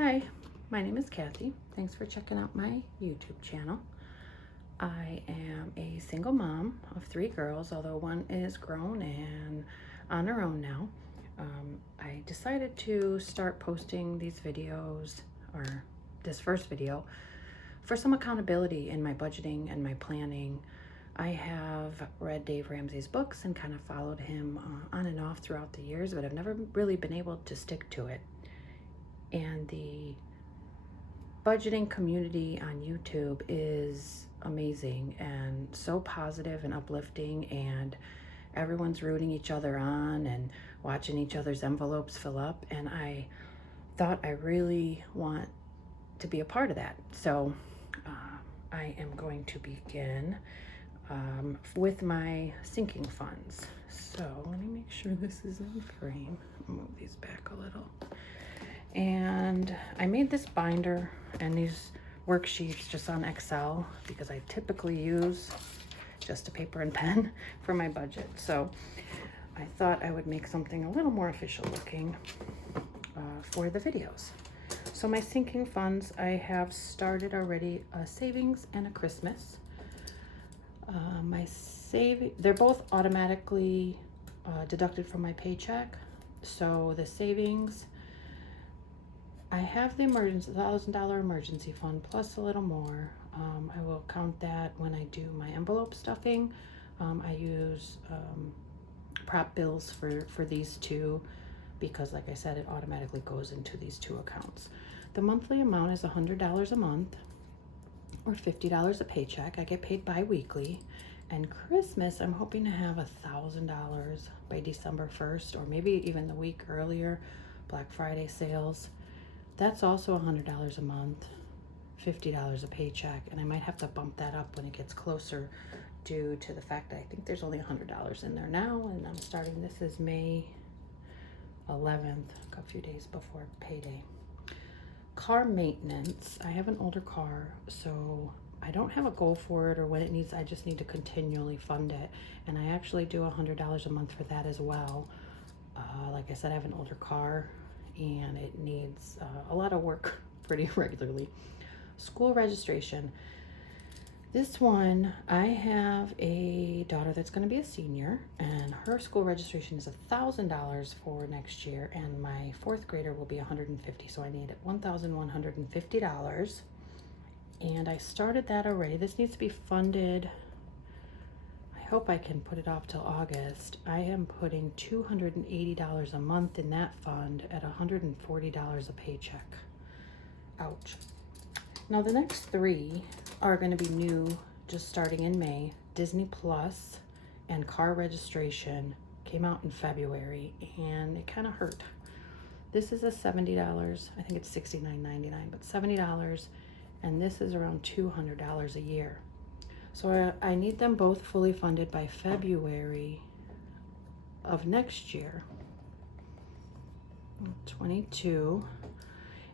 Hi, my name is Cathy. Thanks for checking out my YouTube channel. I am a single mom of 3 girls, although one is grown and on her own now. I decided to start posting these videos, or this first video, for some accountability in my budgeting and my planning. I have read Dave Ramsey's books and kind of followed him on and off throughout the years, but I've never really been able to stick to it. And the budgeting community on YouTube is amazing and so positive and uplifting, and everyone's rooting each other on and watching each other's envelopes fill up, and I thought I really want to be a part of that. So I am going to begin with my sinking funds. So let me make sure this is in frame. Move these back a little. And I made this binder and these worksheets just on Excel because I typically use just a paper and pen for my budget. So I thought I would make something a little more official looking for the videos. So my sinking funds, I have started already a savings and a Christmas. They're both automatically deducted from my paycheck. So the savings, I have the $1,000 emergency fund plus a little more. I will count that when I do my envelope stuffing. I use prop bills for these two because, like I said, it automatically goes into these two accounts. The monthly amount is $100 a month or $50 a paycheck. I get paid bi-weekly. And Christmas, I'm hoping to have $1,000 by December 1st, or maybe even the week earlier, Black Friday sales. That's also $100 a month, $50 a paycheck, and I might have to bump that up when it gets closer due to the fact that I think there's only $100 in there now, and I'm starting, this is May 11th, a few days before payday. Car maintenance, I have an older car, so I don't have a goal for it or when it needs, I just need to continually fund it, and I actually do $100 a month for that as well. Like I said, I have an older car, and it needs a lot of work pretty regularly. School registration. This one, I have a daughter that's going to be a senior, and her school registration is $1,000 for next year, and my 4th grader will be $150, so I need $1,150. And I started that already. This needs to be funded. I hope I can put it off till August. I am putting $280 a month in that fund at $140 a paycheck. Ouch. Now the next 3 are going to be new, just starting in May. Disney Plus and car registration came out in February, and it kind of hurt. This is a $70, I think it's $69.99, but $70, and this is around $200 a year. So I need them both fully funded by February of next year, 22.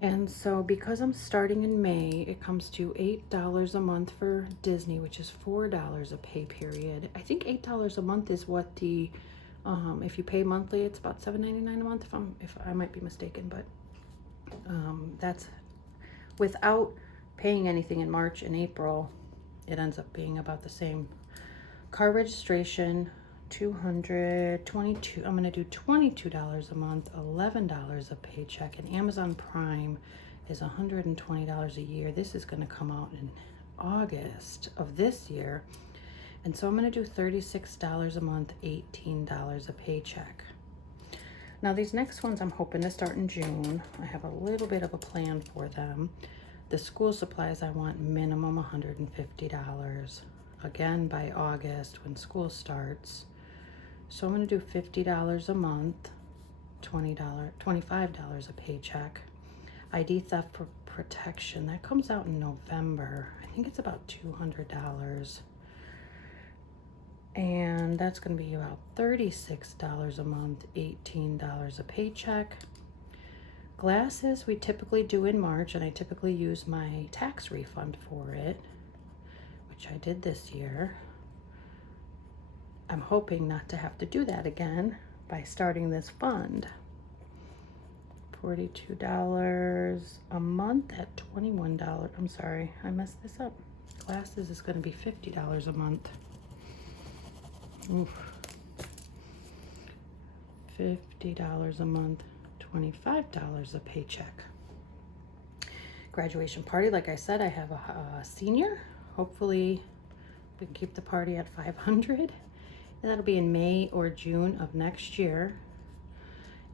And so because I'm starting in May, it comes to $8 a month for Disney, which is $4 a pay period. I think $8 a month is what the, if you pay monthly, it's about $7.99 a month, if I might be mistaken, but that's without paying anything in March and April. It ends up being about the same. Car registration, $222. I'm going to do $22 a month, $11 a paycheck, and Amazon Prime is $120 a year. This is going to come out in August of this year, and so I'm going to do $36 a month, $18 a paycheck. Now these next ones I'm hoping to start in June. I have a little bit of a plan for them. The school supplies, I want minimum $150. Again, by August when school starts. So I'm going to do $50 a month, $25 a paycheck. ID theft protection, that comes out in November. I think it's about $200. And that's going to be about $36 a month, $18 a paycheck. Glasses we typically do in March, and I typically use my tax refund for it, which I did this year. I'm hoping not to have to do that again by starting this fund. $42 a month at $21. I'm sorry, I messed this up. Glasses is going to be $50 a month. Oof. $50 a month, $25 a paycheck. Graduation party, like I said, I have a senior. Hopefully we can keep the party at 500, and that'll be in May or June of next year.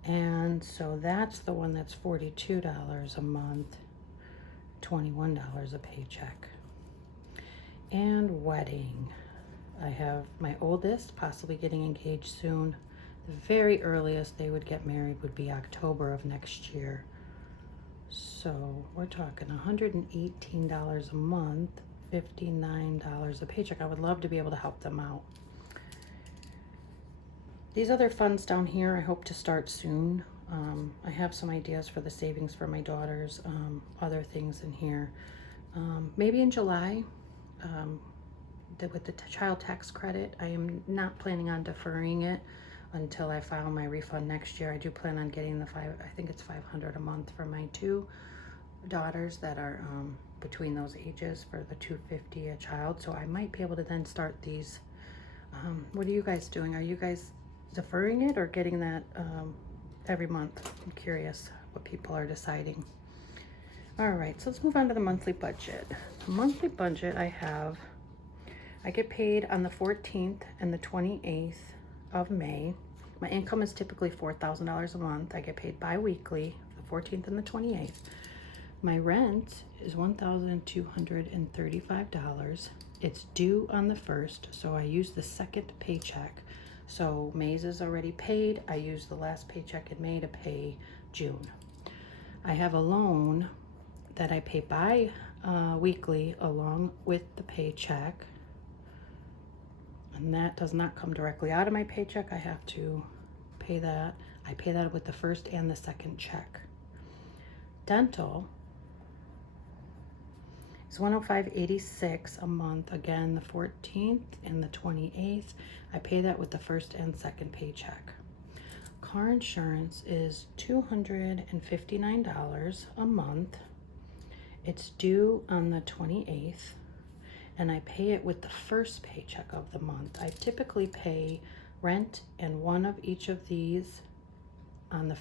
And so that's the one that's $42 a month, $21 a paycheck. And wedding, I have my oldest possibly getting engaged soon. The very earliest they would get married would be October of next year. So we're talking $118 a month, $59 a paycheck. I would love to be able to help them out. These other funds down here, I hope to start soon. I have some ideas for the savings for my daughters, other things in here. Maybe in July, with the child tax credit, I am not planning on deferring it until I file my refund next year. I do plan on getting I think it's $500 a month for my two daughters that are between those ages, for the $250 a child. So I might be able to then start these. What are you guys doing? Are you guys deferring it or getting that every month? I'm curious what people are deciding. All right, so let's move on to the monthly budget. The monthly budget I get paid on the 14th and the 28th of May. My income is typically $4,000 a month. I get paid bi-weekly, the 14th and the 28th. My rent is $1,235. It's due on the 1st, so I use the second paycheck. So May's is already paid. I use the last paycheck in May to pay June. I have a loan that I pay bi-weekly along with the paycheck. And that does not come directly out of my paycheck. I have to pay that. I pay that with the first and the second check. Dental is $105.86 a month. Again, the 14th and the 28th. I pay that with the first and second paycheck. Car insurance is $259 a month. It's due on the 28th. And I pay it with the first paycheck of the month. I typically pay rent and one of each of these on the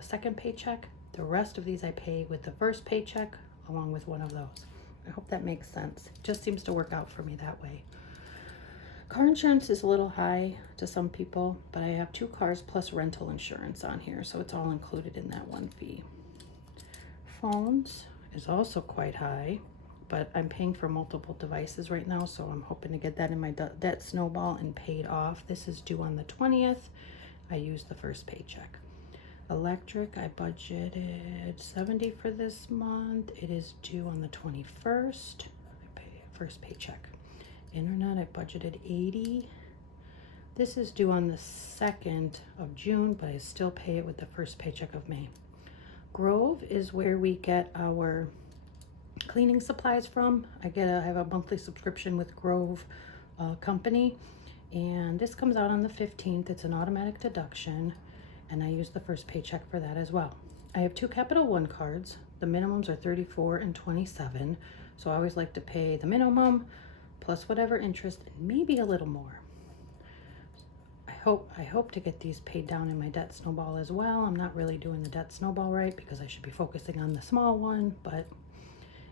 second paycheck. The rest of these I pay with the first paycheck along with one of those. I hope that makes sense. It just seems to work out for me that way. Car insurance is a little high to some people, but I have 2 cars plus rental insurance on here, so it's all included in that one fee. Phones is also quite high, but I'm paying for multiple devices right now, so I'm hoping to get that in my debt snowball and paid off. This is due on the 20th. I used the first paycheck. Electric, I budgeted $70 for this month. It is due on the 21st. I pay first paycheck. Internet, I budgeted $80. This is due on the 2nd of June, but I still pay it with the first paycheck of May. Grove is where we get our cleaning supplies from. I have a monthly subscription with Grove company, and this comes out on the 15th. It's an automatic deduction, and I use the first paycheck for that as well. I have 2 Capital One cards. The minimums are $34 and $27, so I always like to pay the minimum plus whatever interest and maybe a little more. I hope to get these paid down in my debt snowball as well. I'm not really doing the debt snowball right because I should be focusing on the small one, but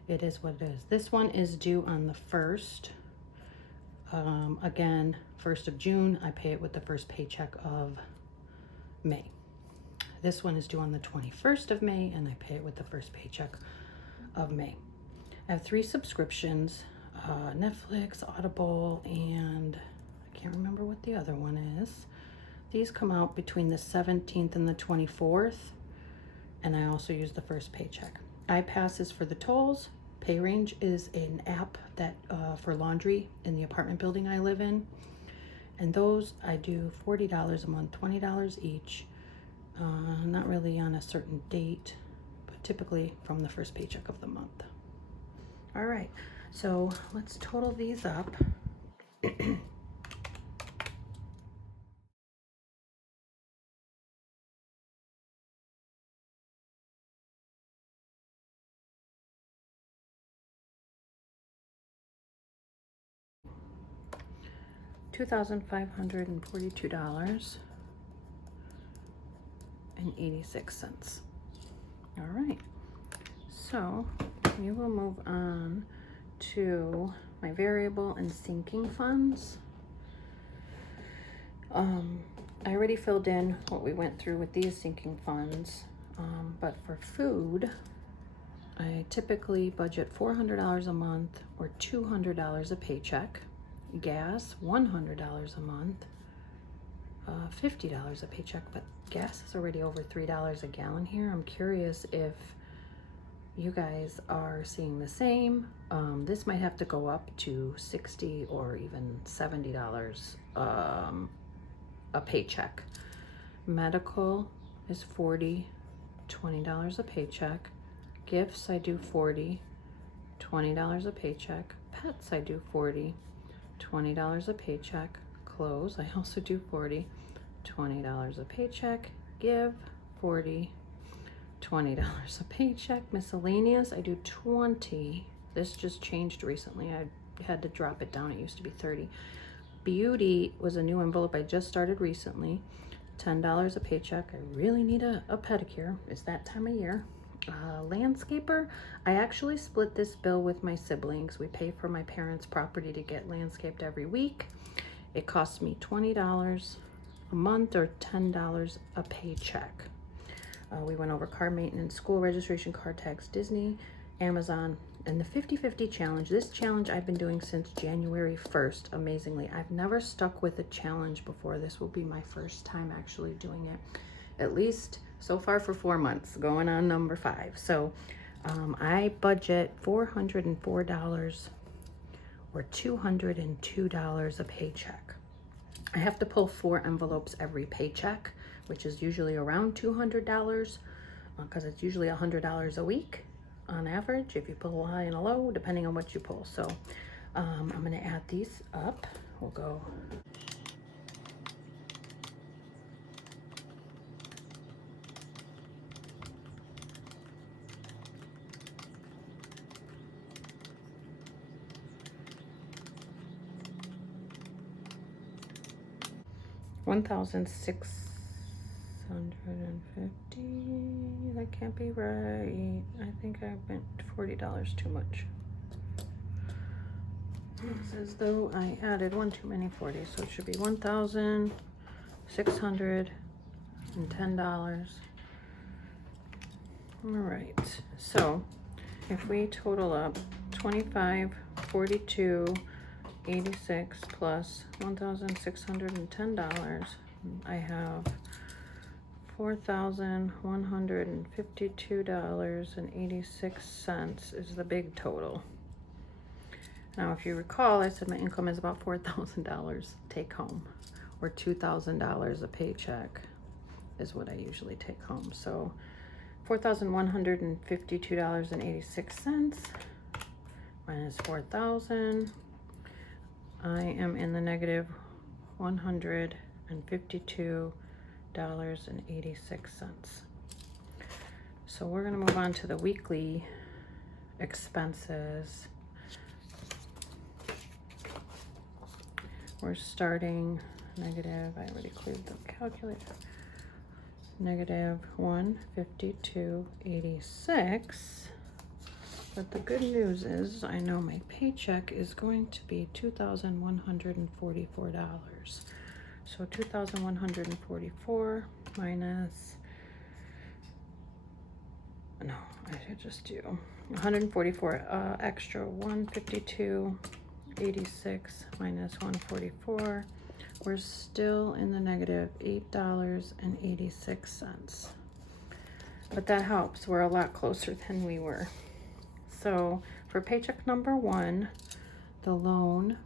it is what it is. This one is due on the 1st. Again, 1st of June, I pay it with the first paycheck of May. This one is due on the 21st of May, and I pay it with the first paycheck of May. I have 3 subscriptions, Netflix, Audible, and I can't remember what the other one is. These come out between the 17th and the 24th, and I also use the first paycheck. iPass is for the tolls. PayRange is an app that for laundry in the apartment building I live in. And those I do $40 a month, $20 each. Not really on a certain date, but typically from the first paycheck of the month. All right, so let's total these up. $2,542.86. All right, so we will move on to my variable and sinking funds. I already filled in what we went through with these sinking funds, but for food, I typically budget $400 a month or $200 a paycheck. Gas, $100 a month, $50 a paycheck, but gas is already over $3 a gallon here. I'm curious if you guys are seeing the same. This might have to go up to $60 or even $70 a paycheck. Medical is $40, $20 a paycheck. Gifts, I do $40, $20 a paycheck. Pets, I do $40, $20 a paycheck. Clothes, I also do $40, $20 a paycheck. Give, $40, $20 a paycheck. Miscellaneous, I do $20. This just changed recently. I had to drop it down. It used to be $30. Beauty was a new envelope I just started recently. $10 a paycheck. I really need a pedicure. It's that time of year. Landscaper, I actually split this bill with my siblings. We pay for my parents' property to get landscaped every week. It costs me $20 a month or $10 a paycheck. We went over car maintenance, school registration, car tax, Disney, Amazon, and the 50/50 challenge. This challenge I've been doing since January 1st, amazingly. I've never stuck with a challenge before. This will be my first time actually doing it, at least so far for 4 months, going on number 5. So I budget $404 or $202 a paycheck. I have to pull 4 envelopes every paycheck, which is usually around $200 because it's usually $100 a week on average if you pull a high and a low, depending on what you pull. So I'm going to add these up. We'll go $1,650. That can't be right. I think I went $40 too much. It's as though I added one too many 40, so it should be $1,610. All right, so if we total up 25, 42, 86 plus $1,610, I have $4,152.86 is the big total. Now, if you recall, I said my income is about $4,000 take home, or $2,000 a paycheck is what I usually take home. So $4,152.86 minus 4,000. I am in the negative $152.86. So we're going to move on to the weekly expenses. We're starting negative, I already cleared the calculator, negative 152.86. But the good news is I know my paycheck is going to be $2,144. So 2,144 minus, no, I should just do 144 extra 152.86 minus 144. We're still in the negative $8.86. But that helps. We're a lot closer than we were. So for paycheck number 1, the loan,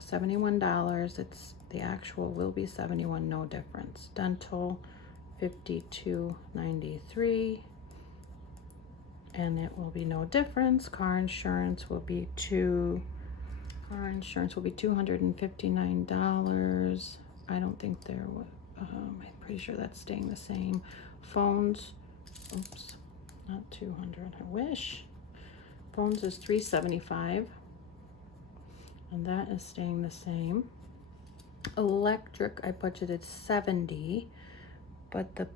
$71. It's the actual will be $71, no difference. Dental, $52.93, and it will be no difference. Car insurance will be $259. I don't think there was. I'm pretty sure that's staying the same. Phones, oops, not 200. I wish. Phones is $375, and that is staying the same. Electric, I budgeted 70, but the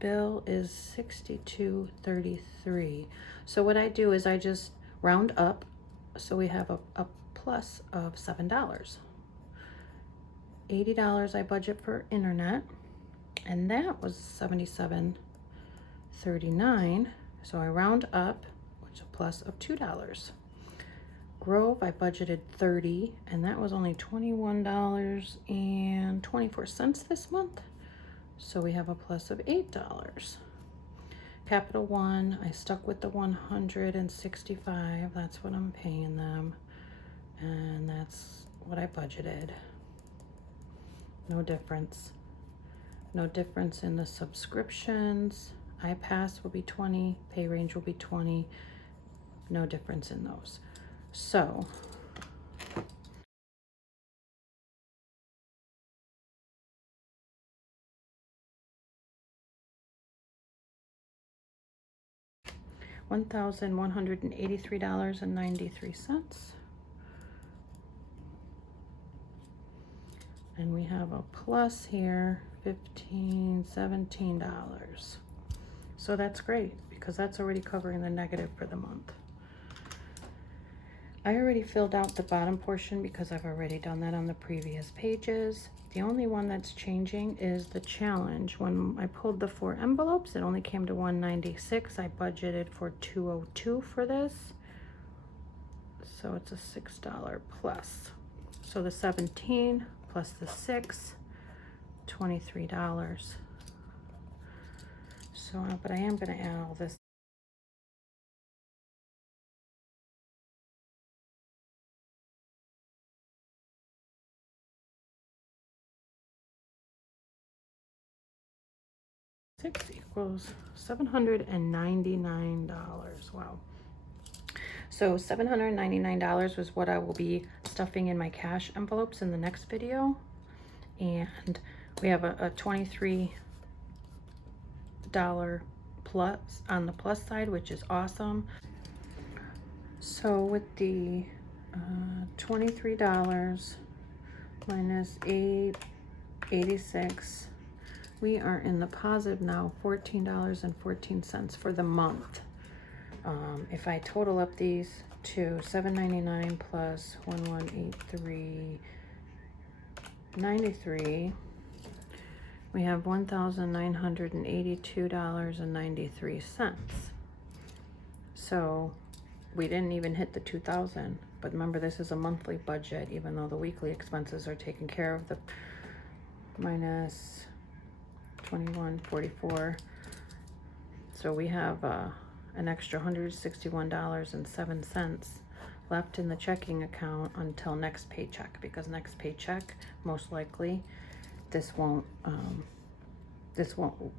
bill is $62.33. So what I do is I just round up, so we have a plus of $7. $80 I budget for internet, and that was $77.39. So I round up, which is a plus of $2. Grove, I budgeted 30, and that was only $21.24 this month. So we have a plus of $8. Capital One, I stuck with the 165. That's what I'm paying them, and that's what I budgeted. No difference. No difference in the subscriptions. iPass will be 20, Pay Range will be 20. No difference in those. So $1,183.93. And we have a plus here, $17. So that's great, because that's already covering the negative for the month. I already filled out the bottom portion because I've already done that on the previous pages. The only one that's changing is the challenge. When I pulled the 4 envelopes, it only came to $196. I budgeted for $202 for this. So it's a $6 plus. So the 17 plus the 6, $23. So, but I am gonna add all this. Six equals $799. Wow. So $799 was what I will be stuffing in my cash envelopes in the next video. And we have a $23 plus on the plus side, which is awesome. So with the $23 minus $8.86, we are in the positive now, $14.14 for the month. If I total up these to $799 plus $1,183.93, we have $1,982.93. So we didn't even hit the 2,000, but remember, this is a monthly budget, even though the weekly expenses are taken care of. The minus 21.44. So we have an extra $161.07 left in the checking account until next paycheck, because next paycheck, most likely,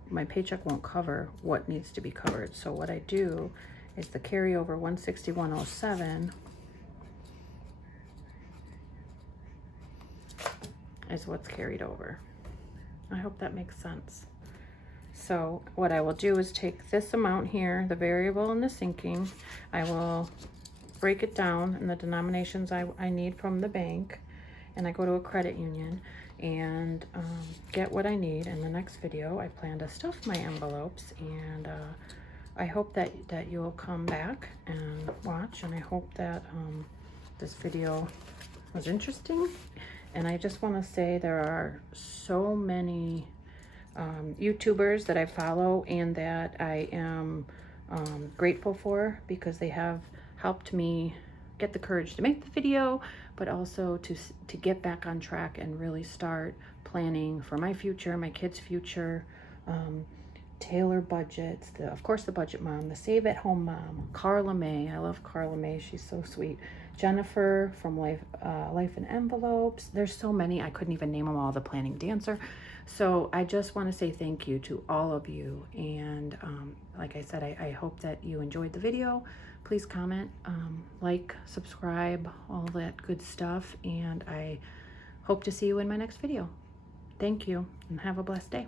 my paycheck won't cover what needs to be covered. So what I do is the carryover 161.07 is what's carried over. I hope that makes sense. So what I will do is take this amount here, the variable and the sinking, I will break it down in the denominations I need from the bank, and I go to a credit union and get what I need. In the next video, I plan to stuff my envelopes, and I hope that you'll come back and watch, and I hope that this video was interesting. And I just want to say there are so many YouTubers that I follow and that I am grateful for, because they have helped me get the courage to make the video, but also to get back on track and really start planning for my future, my kids' future, tailor budgets, of course the budget mom, the save at home mom, Carla May. I love Carla May, she's so sweet. Jennifer from Life in Envelopes. There's so many, I couldn't even name them all, the planning dancer. So I just want to say thank you to all of you, and like I said, I hope that you enjoyed the video. Please comment, like, subscribe, all that good stuff, and I hope to see you in my next video. Thank you, and have a blessed day.